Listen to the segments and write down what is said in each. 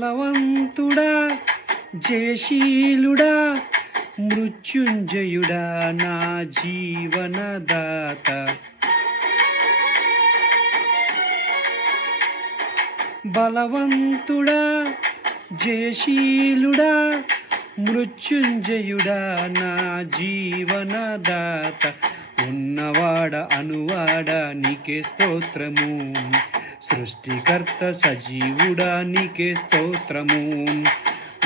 బలవంతుడా జయశీలుడా మృత్యుంజయుడా నా జీవనదాత. బలవంతుడా జయశీలుడా మృత్యుంజయుడా నా జీవనదాత. ఉన్నవాడ అనువాడ నీకే స్తోత్రము, సృష్టికర్త సజీవుడా నీకే స్తోత్రము.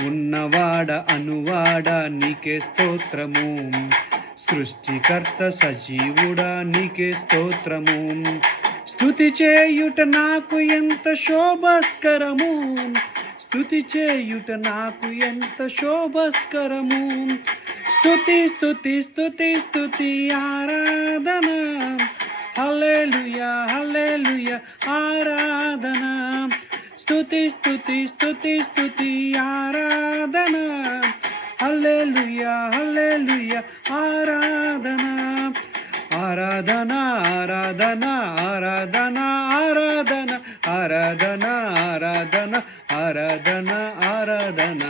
ఉన్నవాడ అనువాడ నీకే స్తోత్రము, సృష్టికర్త సజీవుడా నీకే స్తోత్రము. స్తుతి చేయుట నాకు ఎంత శోభస్కరము, స్తుతి చేయుట నాకు ఎంత శోభస్కరము. స్తుతి స్తుతి స్తుతి స్తుతి ఆరాధన, హల్లెలూయా హల్లెలూయా ఆరాధన. స్తుతి స్తుతి స్తుతి స్తుతి ఆరాధన, హల్లెలూయా హల్లెలూయా ఆరాధన. ఆరాధన ఆరాధన ఆరాధన ఆరాధన ఆరాధన ఆరాధన ఆరాధన ఆరాధన.